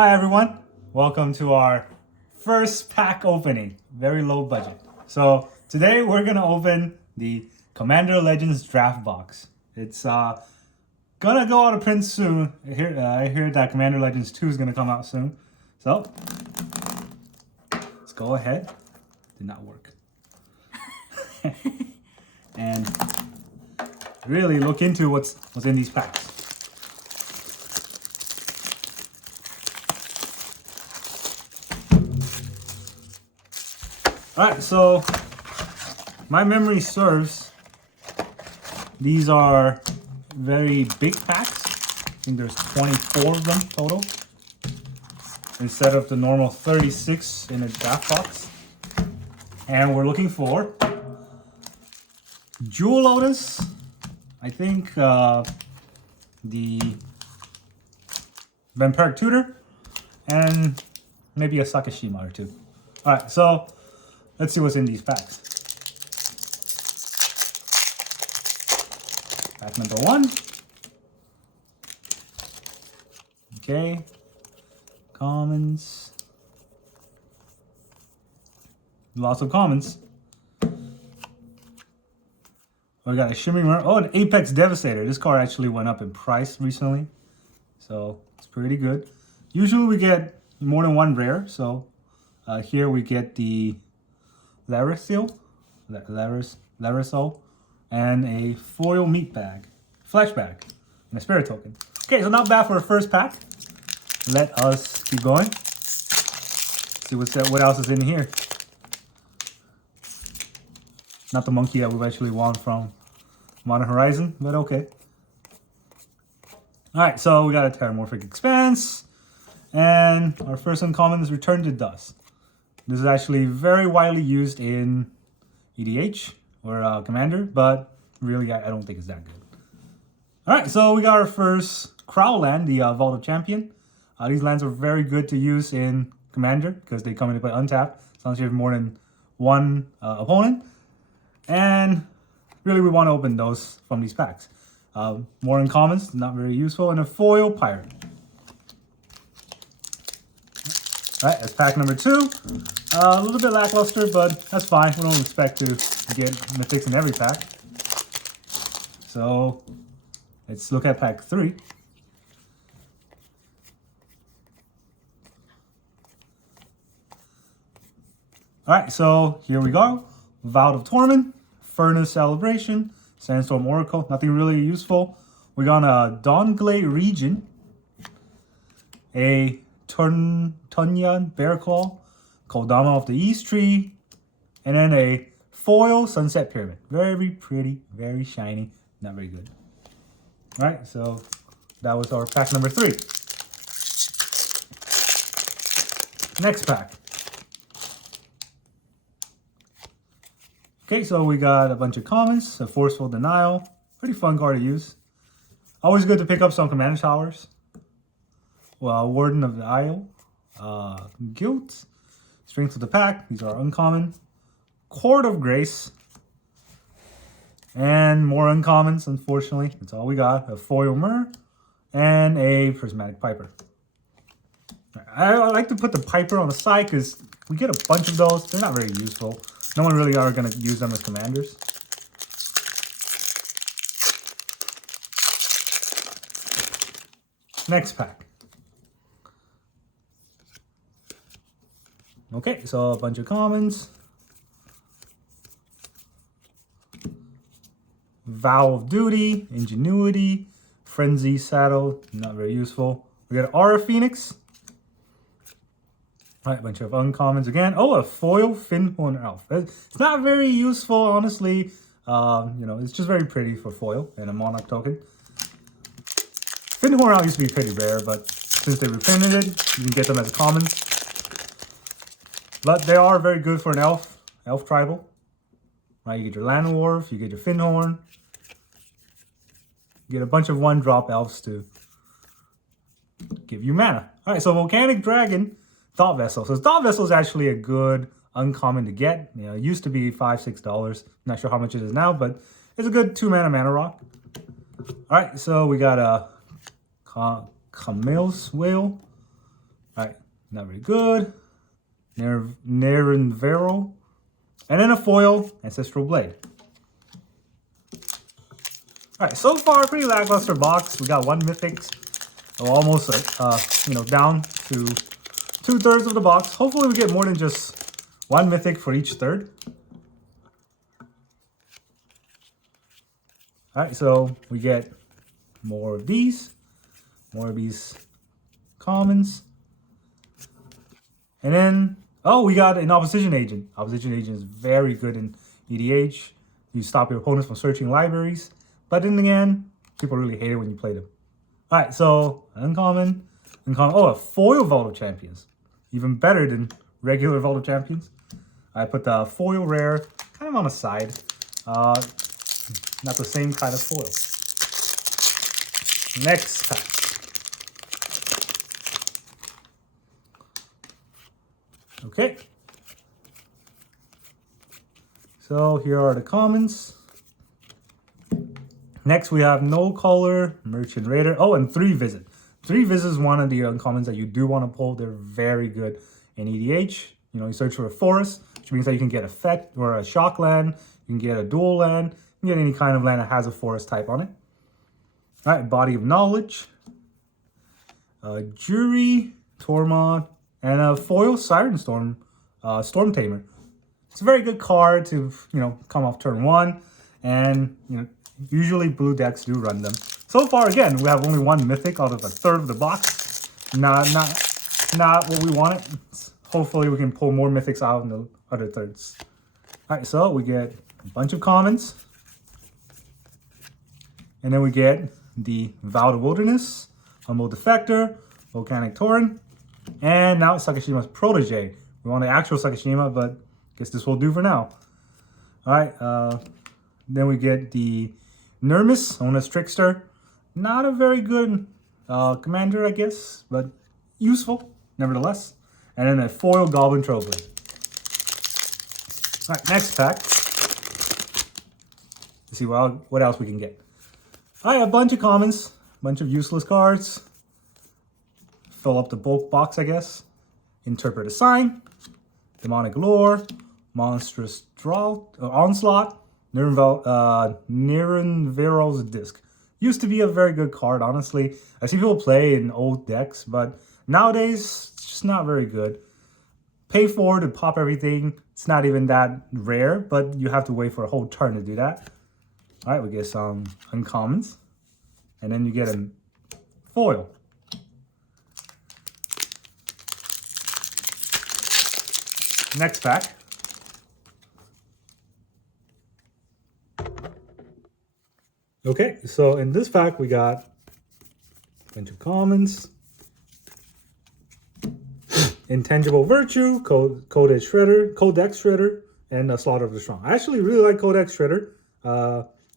Hi everyone, welcome to our first pack opening, very low budget. So today we're gonna open the Commander Legends draft box. It's gonna go out of print soon. I hear that Commander Legends 2 is gonna come out soon. So let's go ahead. Did not work. And really look into what's in these packs. Alright, so my memory serves, these are very big packs. I think there's 24 of them total, instead of the normal 36 in a draft box. And we're looking for Jewel Lotus, I think the Vampiric Tutor, and maybe a Sakashima or two. Alright, so let's see what's in these packs. Pack number 1. Okay. Commons. Lots of commons. We got a Shimmering Mirror. Oh, an Apex Devastator. This card actually went up in price recently, so it's pretty good. Usually we get more than one rare, so here we get the Larasol, and a foil meat bag, flash bag, and a spirit token. Okay, so not bad for a first pack. Let us keep going. See what else is in here. Not the monkey that we actually want from Modern Horizon, but okay. Alright, so we got a Terramorphic Expanse, and our first uncommon is Return to Dust. This is actually very widely used in EDH or Commander, but really I don't think it's that good. Alright, so we got our first Crow land, the Vault of Champion. These lands are very good to use in Commander because they come into play untapped, as long as you have more than one opponent. And really we want to open those from these packs. More uncommons, not very useful, and a foil pirate. Alright, that's pack number 2. A little bit lackluster, but that's fine. We don't expect to get mythics in every pack. So let's look at pack 3. Alright, so here we go. Vault of Torment, Furnace Celebration, Sandstorm Oracle, nothing really useful. We got a Dawnglade Region, a Tunyan Bearclaw, Kodama of the East Tree, and then a foil Sunset Pyramid. Very pretty, very shiny, not very good. Alright, so that was our pack number 3. Next pack. Okay, so we got a bunch of commons, a Forceful Denial, pretty fun card to use. Always good to pick up some Commander Towers. Well, Warden of the Isle, Guilt, Strength of the Pack, these are uncommon. Court of Grace, and more uncommons, unfortunately. That's all we got. A Foil Myr, and a Prismatic Piper. I like to put the Piper on the side because we get a bunch of those. They're not very useful. No one really are going to use them as commanders. Next pack. Okay, so a bunch of commons. Vow of Duty, Ingenuity, Frenzy Saddle, not very useful. We got Aura Phoenix. Alright, a bunch of uncommons again. Oh, a foil Fyndhorn Elf. It's not very useful, honestly. It's just very pretty for foil and a Monarch token. Fyndhorn Elf used to be pretty rare, but since they reprinted it, you can get them as a common. But they are very good for an elf tribal. Right, you get your Llanowar, you get your Fyndhorn. You get a bunch of 1-drop elves to give you mana. Alright, so Volcanic Dragon, Thought Vessel. So Thought Vessel is actually a good uncommon to get. It used to be $5, $6. Not sure how much it is now, but it's a good 2-mana rock. Alright, so we got a Camille's Whale. Alright, not very good. Nerenvero. And then a foil Ancestral Blade. Alright, so far pretty lackluster box. We got one mythic. Almost down to 2/3 of the box. Hopefully we get more than just one mythic for each third. Alright, so we get more of these commons. And then, oh, we got an Opposition Agent. Opposition Agent is very good in EDH. You stop your opponents from searching libraries. But in the end, people really hate it when you play them. Alright, so uncommon. Oh, a foil Vault of Champions. Even better than regular Vault of Champions. I put the foil rare kind of on the side. Not the same kind of foil. Next pack. Okay. So here are the commons. Next we have No Color, Merchant Raider. Oh, and 3 Visit. 3 Visit is one of the uncommons that you do want to pull. They're very good in EDH. You know, you search for a forest, which means that you can get a Fetch or a shock land. You can get a dual land. You can get any kind of land that has a forest type on it. All right, Body of Knowledge. Jury, Tormod, and a foil Siren Storm, Storm Tamer. It's a very good card to, come off turn 1. And, usually blue decks do run them. So far, again, we have only one mythic out of 1/3 of the box. Not what we wanted. Hopefully we can pull more mythics out in the other thirds. Alright, so we get a bunch of commons. And then we get the Vow to Wilderness, Humble Defector, Volcanic Torrent, and now Sakashima's Protege. We want the actual Sakashima, but I guess this will do for now. Alright, then we get the Nermis, Ona's Trickster. Not a very good commander, I guess, but useful, nevertheless. And then a foil Goblin Trailblazer. Alright, next pack. Let's see what else we can get. Alright, a bunch of commons, a bunch of useless cards. Fill up the bulk box, I guess. Interpret a Sign, Demonic Lure, Monstrous Onslaught, Nerenvero's Disc. Used to be a very good card, honestly. I see people play in old decks, but nowadays, it's just not very good. Pay 4 to pop everything. It's not even that rare, but you have to wait for a whole turn to do that. Alright, we get some uncommons. And then you get a foil. Next pack. Okay, so in this pack we got a bunch of commons. Intangible Virtue, Codex Shredder, and Slaughter of the Strong. I actually really like Codex Shredder.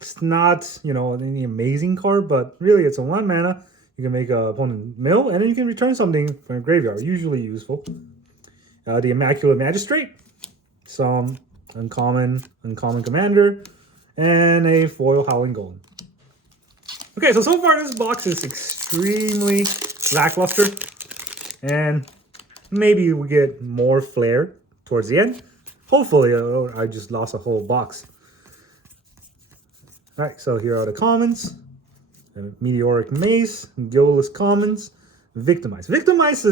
It's not, any amazing card, but really it's a 1 mana. You can make an opponent mill, and then you can return something from a graveyard. Usually useful. The Immaculate Magistrate, some uncommon commander, and a foil Howling Golem. Okay, so far this box is extremely lackluster, and maybe we get more flair towards the end. Hopefully, I just lost a whole box. Alright, so here are the commons. Meteoric Mace, Guiltless Commons, Victimize. Victimize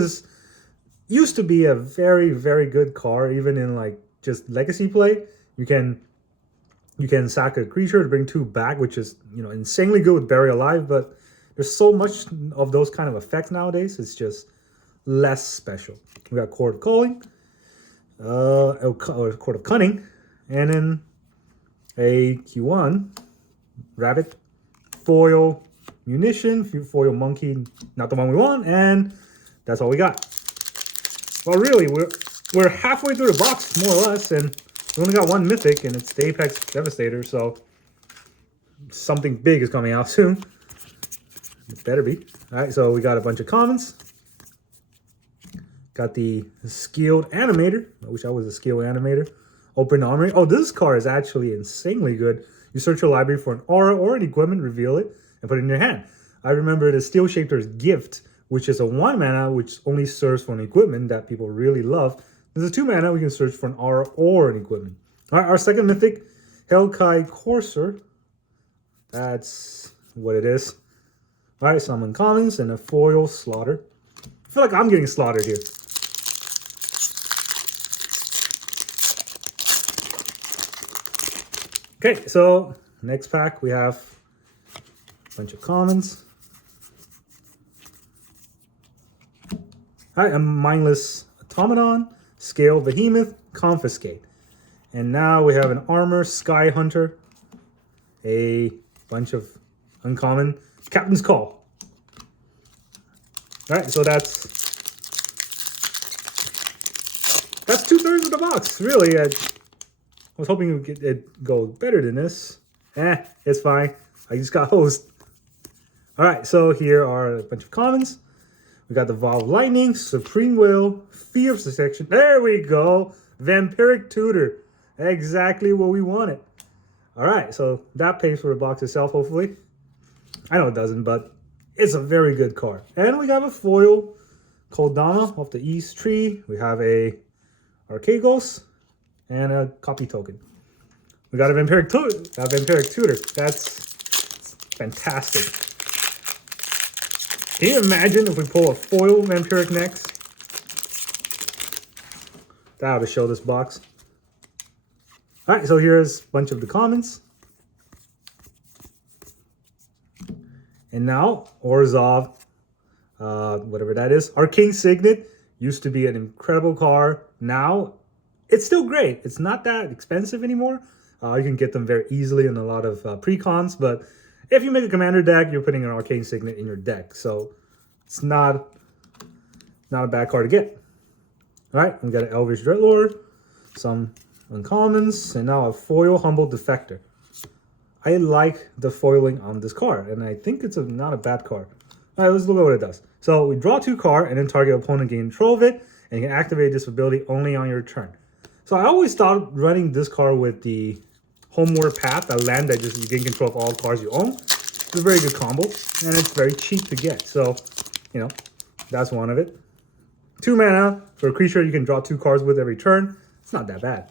used to be a very, very good card, even in just legacy play. You can sack a creature to bring 2 back, which is insanely good with Bury Alive, but there's so much of those kind of effects nowadays, it's just less special. We got Court of Calling, or Court of Cunning, and then a Q1 Rabbit, foil Munition, foil Monkey, not the one we want, and that's all we got. Well, really, we're halfway through the box, more or less, and we only got 1 mythic, and it's the Apex Devastator, so something big is coming out soon. It better be. Alright, so we got a bunch of commons. Got the Skilled Animator. I wish I was a Skilled Animator. Open Armory. Oh, this card is actually insanely good. You search your library for an aura or an equipment, reveal it, and put it in your hand. I remember the Steel Shaper's Gift which is a 1 mana, which only serves for an equipment that people really love. There's a 2 mana, we can search for an aura or an equipment. All right, our second mythic, Hellkite Courser. That's what it is. All right, some uncommons and a foil slaughter. I feel like I'm getting slaughtered here. Okay, so next pack we have a bunch of commons. All right, a Mindless Automaton, Scale Behemoth, Confiscate. And now we have an Armor Sky Hunter, a bunch of uncommon, Captain's Call. All right, so that's 2/3 of the box, really. I was hoping it'd go better than this. It's fine. I just got hosed. All right, so here are a bunch of commons. We got the Evolved Lightning, Supreme Will, Fierce Section. There we go. Vampiric Tutor. Exactly what we wanted. All right, so that pays for the box itself, hopefully. I know it doesn't, but it's a very good card. And we have a foil, Kodama off the East Tree. We have a Archegos and a copy token. We got a Vampiric Tutor. That's fantastic. Can you imagine if we pull a foil Vampiric next? That ought to show this box. All right, so here's a bunch of the commons. And now, Orzhov, whatever that is. Arcane Signet used to be an incredible card. Now, it's still great. It's not that expensive anymore. You can get them very easily in a lot of pre-cons, but if you make a commander deck, you're putting an Arcane Signet in your deck. So it's not a bad card to get. All right, we got an Elvish Dreadlord, some uncommons, and now a foil Humble Defector. I like the foiling on this card, and I think it's not a bad card. All right, let's look at what it does. So we draw 2 cards, and then target opponent gain control of it, and you can activate this ability only on your turn. So I always thought running this card with the Homeward Path, a land that just you gain control of all cards you own, it's a very good combo, and it's very cheap to get. So, you know, that's one of it. 2 mana for a creature you can draw 2 cards with every turn. It's not that bad.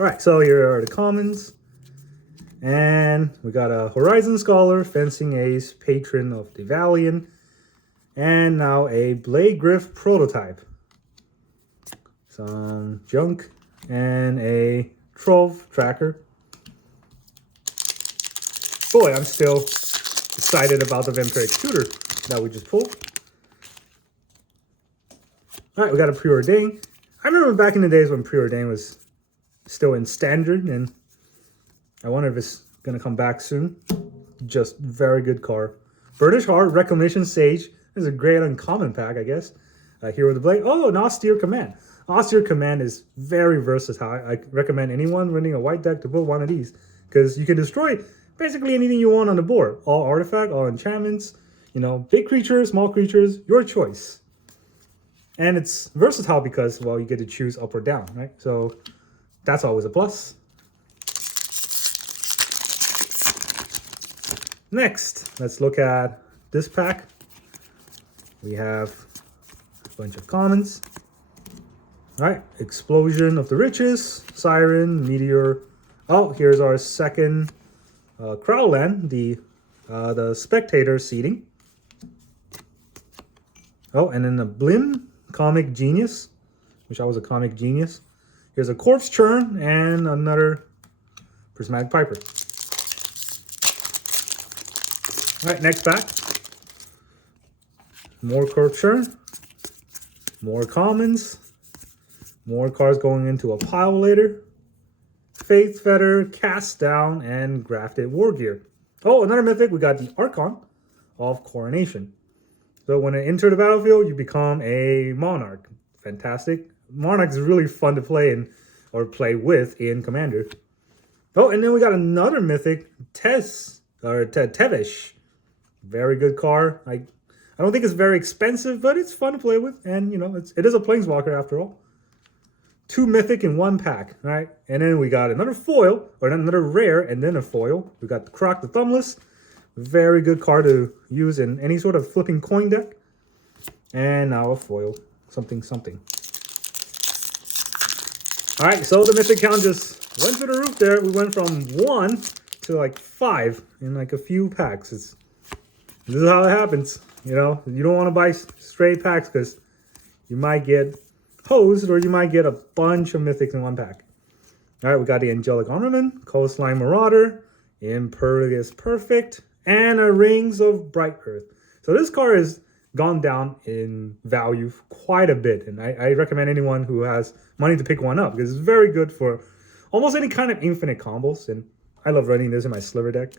All right, so here are the commons. And we got a Horizon Scholar, Fencing Ace, Patron of the Valiant, and now a Blade Gryph Prototype. Some junk and a Trove Tracker. Boy, I'm still excited about the Vampiric Tutor that we just pulled. All right, we got a Preordain. I remember back in the days when Preordain was still in standard, and I wonder if it's going to come back soon. Just very good card. Birdish Heart, Reclamation Sage. This is a great uncommon pack, I guess. Hero of the Blade. Oh, an Austere Command. Austere Command is very versatile. I recommend anyone running a white deck to pull one of these, because you can destroy basically anything you want on the board. All artifact, all enchantments, you know, big creatures, small creatures, your choice. And it's versatile because, well, you get to choose up or down, right? So that's always a plus. Next, let's look at this pack. We have a bunch of commons. All right, Explosion of the Riches, Siren, Meteor. Oh, here's our second Crowdland, the Spectator seating. Oh, and then the Blim Comic Genius. Wish I was a comic genius. Here's a Corpse Churn and another Prismatic Piper. All right, next pack. More Corpse Churn. More commons. More cards going into a pile later. Faith Fetter, Cast Down, and Grafted War Gear. Oh, another mythic. We got the Archon of Coronation. So when it enters the battlefield, you become a Monarch. Fantastic. Monarch is really fun to play in or play with in Commander. Oh, and then we got another mythic, Tevesh. Very good card. I don't think it's very expensive, but it's fun to play with, and you know, it is a Planeswalker after all. 2 mythic in 1 pack, right? And then we got another foil, or another rare, and then a foil. We got the Croc the Thumbless, Very good card to use in any sort of flipping coin deck. And now a foil. Something, something. All right, so the mythic count just went to the roof there. We went from 1 to like 5 in like a few packs. This is how it happens. You know, you don't want to buy straight packs because you might get hosed or you might get a bunch of mythics in one pack. All right, we got the Angelic Ornament, Coastline Marauder, Impervious Perfect, and a Rings of Bright Earth. So this card has gone down in value quite a bit, and I recommend anyone who has money to pick one up because it's very good for almost any kind of infinite combos, and I love running this in my sliver deck.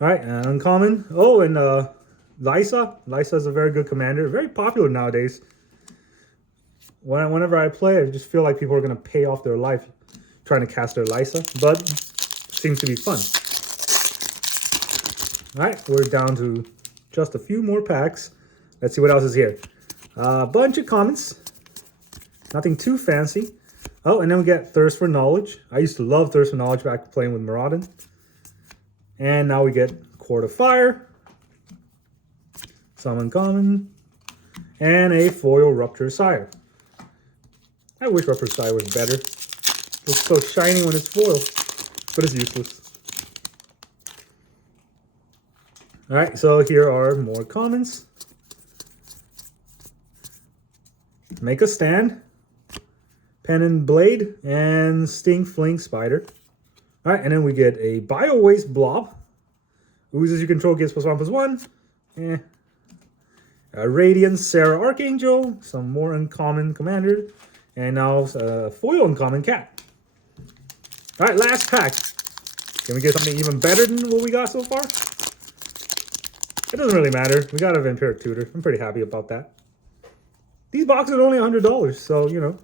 All right, uncommon. Oh, and Lysa. Lysa is a very good commander, very popular nowadays. Whenever I play, I just feel like people are going to pay off their life trying to cast their Lysa, but seems to be fun. All right, we're down to just a few more packs. Let's see what else is here. A bunch of commons. Nothing too fancy. Oh, and then we get Thirst for Knowledge. I used to love Thirst for Knowledge back playing with Maraudon. And now we get Court of Fire. Some uncommon. And a foil Rupture Sire. I wish Rupture Sire was better. It looks so shiny when it's foil, but it's useless. All right, so here are more commons. Make a Stand, Pennon Blade, and Sting Fling Spider. All right, and then we get a Bio Waste Blob. Oozes you control gets +1/+1. A Radiant Sarah Archangel, some more uncommon commander, and now a foil uncommon cat. All right, last pack. Can we get something even better than what we got so far? It doesn't really matter. We got a Vampiric Tutor. I'm pretty happy about that. These boxes are only $100, so, you know,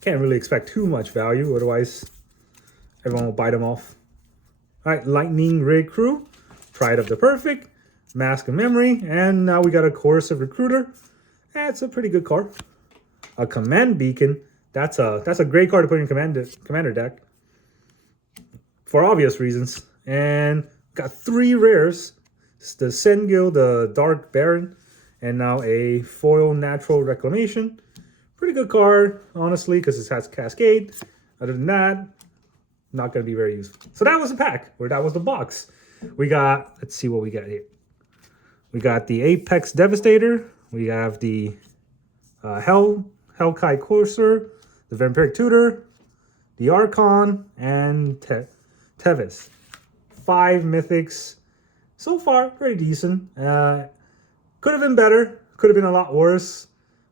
can't really expect too much value. Otherwise, everyone will bite them off. All right, Lightning Ray Crew, Pride of the Perfect, Mask of Memory, and now we got a Coercive Recruiter. That's a pretty good card. A Command Beacon. That's a great card to put in commander deck for obvious reasons. And got 3 rares. It's the Sengil, the Dark Baron, and now a foil Natural Reclamation. Pretty good card, honestly, because it has Cascade. Other than that, not going to be very useful. So that was the pack, or that was the box. We got, let's see what we got here. We got the Apex Devastator. We have the Hellkite Courser, the Vampiric Tutor, the Archon, and Tevis. 5 mythics. So far, pretty decent. Could have been better. Could have been a lot worse.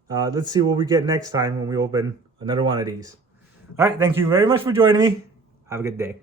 Let's see what we get next time when we open another one of these. All right, thank you very much for joining me. Have a good day.